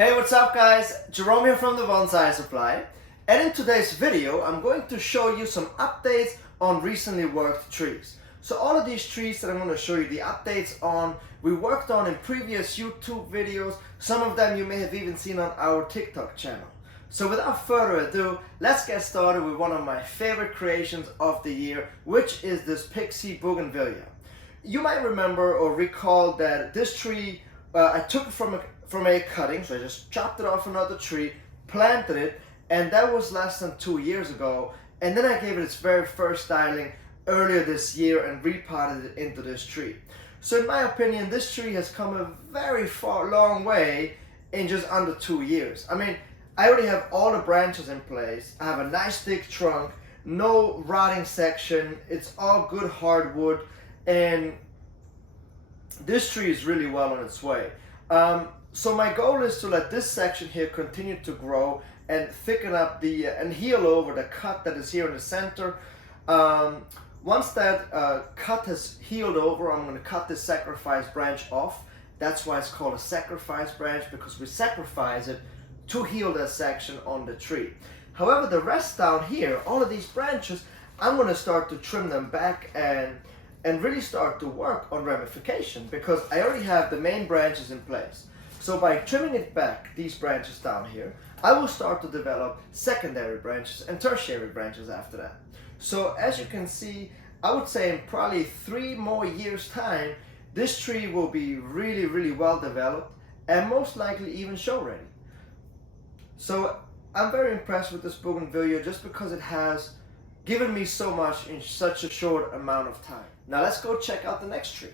Hey, what's up guys? Jerome here from the Bonsai Supply, and in today's video I'm going to show you some updates on recently worked trees. So all of these trees that I'm going to show you the updates on, we worked on in previous YouTube videos. Some of them you may have even seen on our TikTok channel. So without further ado, let's get started with one of my favorite creations of the year, which is this Pixie Bougainvillea. You might remember or recall that this tree, I took it from a cutting, so I just chopped it off another tree, planted it, and that was less than 2 years ago. And then I gave it its very first styling earlier this year and repotted it into this tree. So in my opinion, this tree has come a very long way in just under 2 years. I mean, I already have all the branches in place. I have a nice thick trunk, no rotting section. It's all good hardwood, and this tree is really well on its way. So my goal is to let this section here continue to grow and thicken up and heal over the cut that is here in the center. Once that cut has healed over, I'm going to cut this sacrifice branch off. That's why it's called a sacrifice branch, because we sacrifice it to heal that section on the tree. However, the rest down here, all of these branches, I'm going to start to trim them back and really start to work on ramification, because I already have the main branches in place. So by trimming it back, these branches down here, I will start to develop secondary branches and tertiary branches after that. So as you can see, I would say in probably 3 more years time, this tree will be really well developed and most likely even show ready. So I'm very impressed with this bougainvillea just because it has given me so much in such a short amount of time. Now let's go check out the next tree.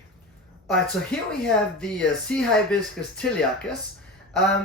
Alright, so here we have the sea hibiscus tiliacus,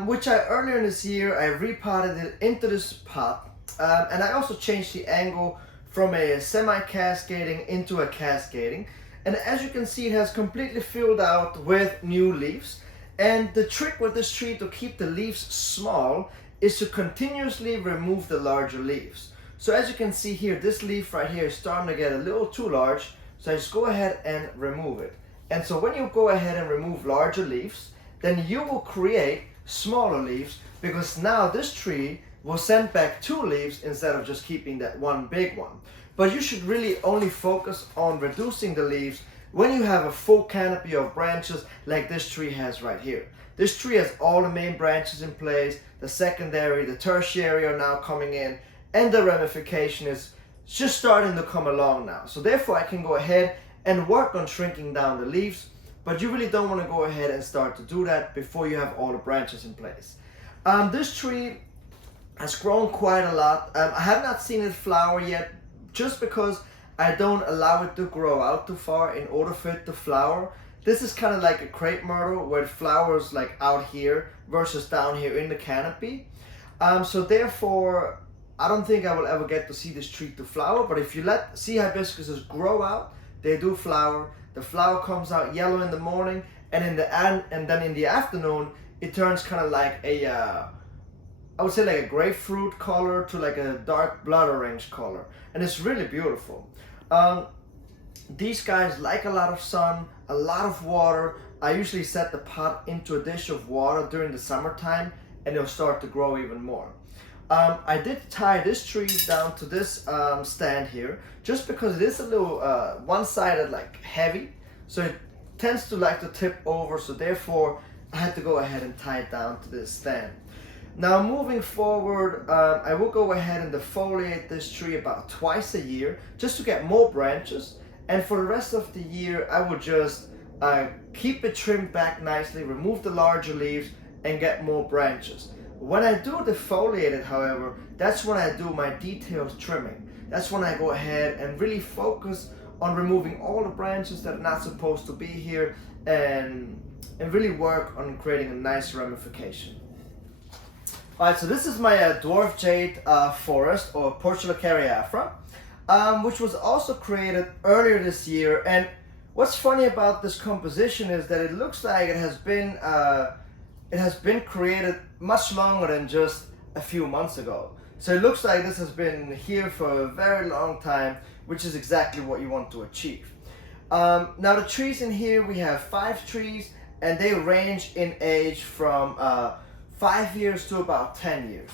which earlier in this year I repotted it into this pot, and I also changed the angle from a semi-cascading into a cascading, and as you can see, it has completely filled out with new leaves. And the trick with this tree to keep the leaves small is to continuously remove the larger leaves. So as you can see here, this leaf right here is starting to get a little too large, so I just go ahead and remove it. And so when you go ahead and remove larger leaves, then you will create smaller leaves, because now this tree will send back 2 leaves instead of just keeping that one big one. But you should really only focus on reducing the leaves when you have a full canopy of branches like this tree has right here. This tree has all the main branches in place, the secondary, the tertiary are now coming in, and the ramification is just starting to come along now. So therefore I can go ahead and work on shrinking down the leaves, but you really don't want to go ahead and start to do that before you have all the branches in place. This tree has grown quite a lot. I have not seen it flower yet, just because I don't allow it to grow out too far in order for it to flower. This is kind of like a crepe myrtle where it flowers like out here versus down here in the canopy. So therefore, I don't think I will ever get to see this tree to flower, but if you let sea hibiscuses grow out, they do flower. The flower comes out yellow in the morning, and then in the afternoon, it turns kind of like I would say like a grapefruit color to like a dark blood orange color, and it's really beautiful. These guys like a lot of sun, a lot of water. I usually set the pot into a dish of water during the summertime, and it'll start to grow even more. I did tie this tree down to this stand here, just because it is a little one-sided, like heavy, so it tends to like to tip over, so therefore I had to go ahead and tie it down to this stand. Now moving forward, I will go ahead and defoliate this tree about twice a year just to get more branches, and for the rest of the year I will just keep it trimmed back nicely, remove the larger leaves, and get more branches. When I do defoliate it, however, that's when I do my detailed trimming. That's when I go ahead and really focus on removing all the branches that are not supposed to be here, and really work on creating a nice ramification. Alright, so this is my Dwarf Jade forest, or Portula cariafra, which was also created earlier this year. And what's funny about this composition is that it looks like it has been created much longer than just a few months ago. So it looks like this has been here for a very long time, which is exactly what you want to achieve. Now the trees in here, we have 5 trees, and they range in age from 5 years to about 10 years.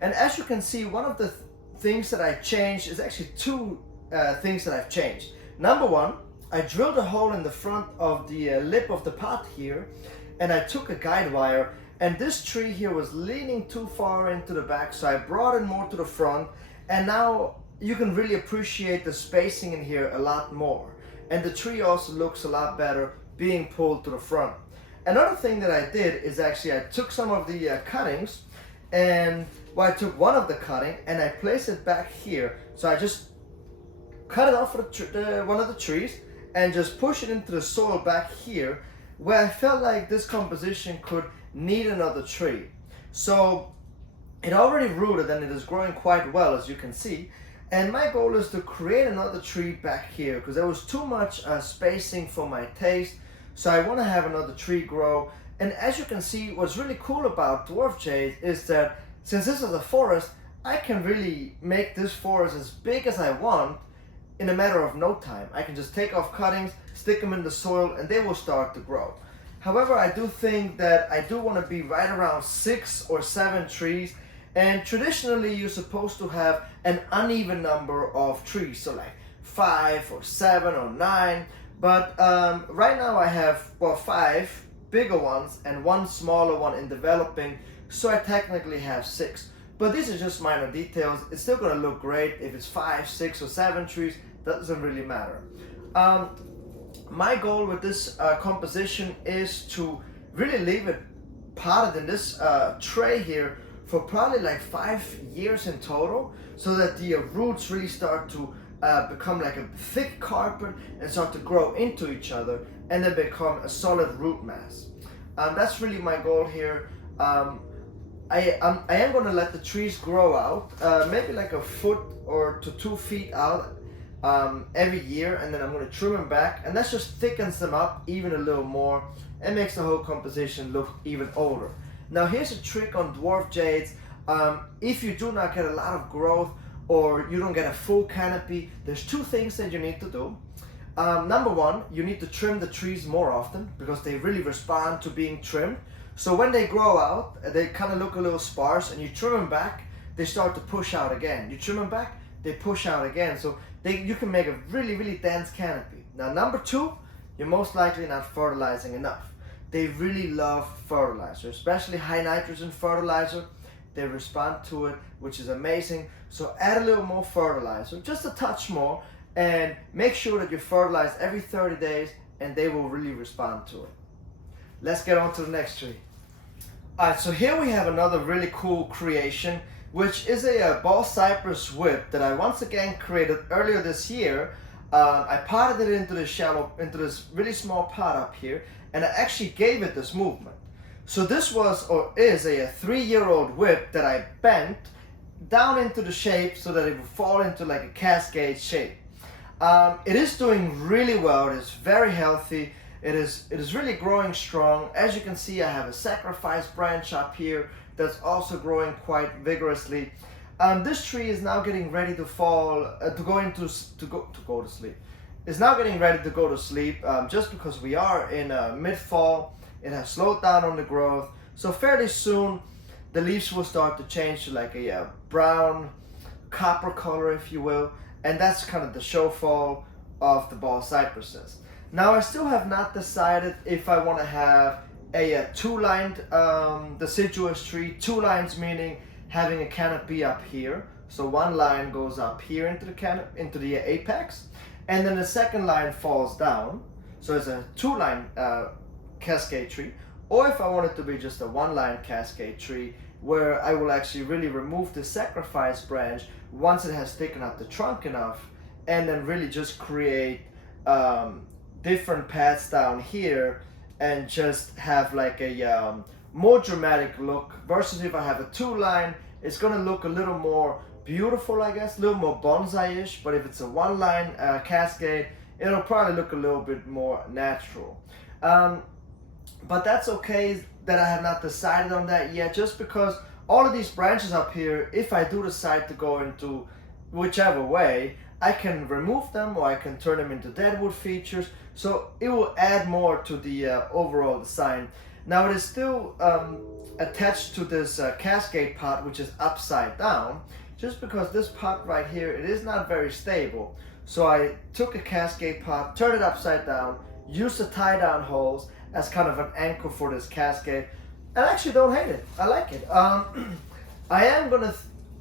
And as you can see, one of the things that I changed is actually two things that I've changed. Number one, I drilled a hole in the front of the lip of the pot here, and I took a guide wire, and this tree here was leaning too far into the back, so I brought it more to the front, and now you can really appreciate the spacing in here a lot more. And the tree also looks a lot better being pulled to the front. Another thing that I did is actually I took some of the cuttings, and I took one of the cutting and I placed it back here. So I just cut it off of one of the trees and just push it into the soil back here, where I felt like this composition could need another tree. So it already rooted and it is growing quite well, as you can see. And my goal is to create another tree back here because there was too much spacing for my taste. So I want to have another tree grow. And as you can see, what's really cool about Dwarf Jade is that since this is a forest, I can really make this forest as big as I want in a matter of no time. I can just take off cuttings, stick them in the soil, and they will start to grow. However, I do think that I do want to be right around 6 or 7 trees. And traditionally, you're supposed to have an uneven number of trees, so like 5 or 7 or 9. But right now I have, well, 5 bigger ones and 1 smaller one in developing, so I technically have 6. But these are just minor details. It's still going to look great if it's 5, 6, or 7 trees. That doesn't really matter. My goal with this composition is to really leave it potted in this tray here for probably like 5 years in total, so that the roots really start to become like a thick carpet and start to grow into each other and then become a solid root mass. That's really my goal here. I am going to let the trees grow out, maybe like a foot or to 2 feet out every year, and then I'm going to trim them back, and that just thickens them up even a little more and makes the whole composition look even older. Now here's a trick on Dwarf Jades. If you do not get a lot of growth or you don't get a full canopy, there's 2 things that you need to do. Number one, you need to trim the trees more often because they really respond to being trimmed. So when they grow out, they kind of look a little sparse, and you trim them back, they start to push out again. You trim them back, they push out again. So you can make a really, really dense canopy. Now number 2, you're most likely not fertilizing enough. They really love fertilizer, especially high nitrogen fertilizer. They respond to it, which is amazing. So add a little more fertilizer, just a touch more, and make sure that you fertilize every 30 days, and they will really respond to it. Let's get on to the next tree. Alright, so here we have another really cool creation, which is a ball cypress whip that I once again created earlier this year. I potted it into this really small pot up here, and I actually gave it this movement. So this was, or is, a 3-year-old whip that I bent down into the shape so that it would fall into like a cascade shape. It is doing really well. It is very healthy. It is really growing strong. As you can see, I have a sacrifice branch up here that's also growing quite vigorously. This tree is now getting ready to fall, to go to sleep. It's now getting ready to go to sleep just because we are in mid-fall. It has slowed down on the growth. So fairly soon, the leaves will start to change to like a brown copper color, if you will. And that's kind of the show fall of the ball cypresses. Now I still have not decided if I want to have a 2-lined deciduous tree. 2 lines meaning having a canopy up here. So 1 line goes up here into the apex, and then the 2nd line falls down. So it's a 2-line cascade tree. Or if I want it to be just a 1-line cascade tree, where I will actually really remove the sacrifice branch once it has thickened up the trunk enough, and then really just create different paths down here and just have like a more dramatic look, versus if I have a 2-line, it's gonna look a little more beautiful, I guess, a little more bonsai-ish. But if it's a 1-line cascade, it'll probably look a little bit more natural. But that's okay that I have not decided on that yet, just because all of these branches up here, if I do decide to go into whichever way, I can remove them or I can turn them into deadwood features. So it will add more to the overall design. Now it is still attached to this cascade pot, which is upside down, just because this pot right here, it is not very stable. So I took a cascade pot, turned it upside down, used the tie down holes as kind of an anchor for this cascade, and I actually don't hate it. I like it. I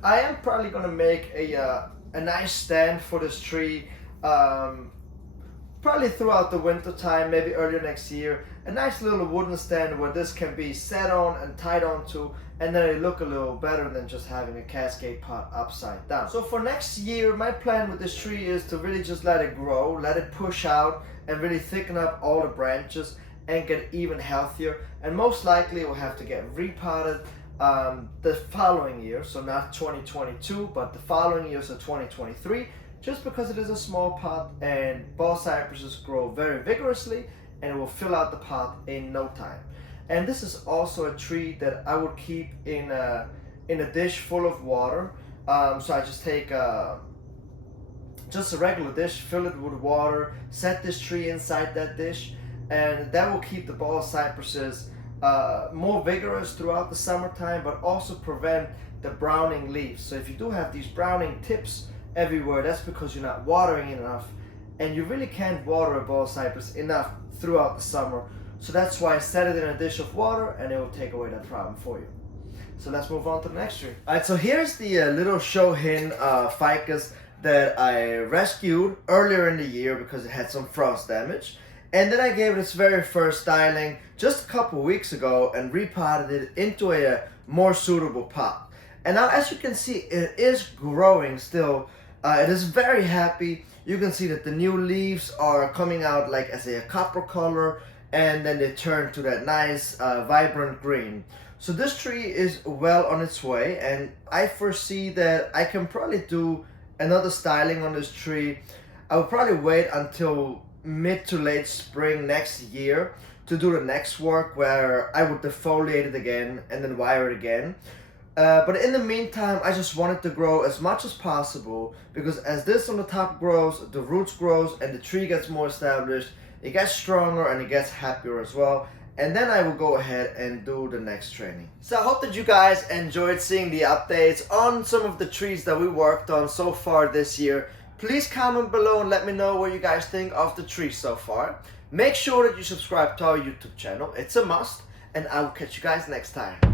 am probably gonna make a nice stand for this tree, probably throughout the winter time, maybe earlier next year. A nice little wooden stand where this can be set on and tied onto, and then it look a little better than just having a cascade pot upside down. So for next year, my plan with this tree is to really just let it grow, let it push out, and really thicken up all the branches and get even healthier. And most likely it will have to get repotted the following year, so not 2022, but the following year, so 2023, just because it is a small pot and ball cypresses grow very vigorously and it will fill out the pot in no time. And this is also a tree that I would keep in a dish full of water. So I just take just a regular dish, fill it with water, set this tree inside that dish, and that will keep the ball cypresses more vigorous throughout the summertime, but also prevent the browning leaves. So if you do have these browning tips everywhere, that's because you're not watering enough, and you really can't water a ball cypress enough throughout the summer. So that's why I set it in a dish of water, and it will take away that problem for you. So let's move on to the next tree. Alright, so here's the little Shohin Ficus that I rescued earlier in the year because it had some frost damage. And then I gave it its very first styling just a couple weeks ago and repotted it into a more suitable pot. And now, as you can see, it is growing still. It is very happy. You can see that the new leaves are coming out like as a copper color, and then they turn to that nice vibrant green. So this tree is well on its way, and I foresee that I can probably do another styling on this tree. I will probably wait until mid to late spring next year to do the next work, where I would defoliate it again and then wire it again. But in the meantime, I just want it to grow as much as possible, because as this on the top grows, the roots grows and the tree gets more established, it gets stronger and it gets happier as well. And then I will go ahead and do the next training. So I hope that you guys enjoyed seeing the updates on some of the trees that we worked on so far this year. Please comment below and let me know what you guys think of the trees so far. Make sure that you subscribe to our YouTube channel. It's a must. And I will catch you guys next time.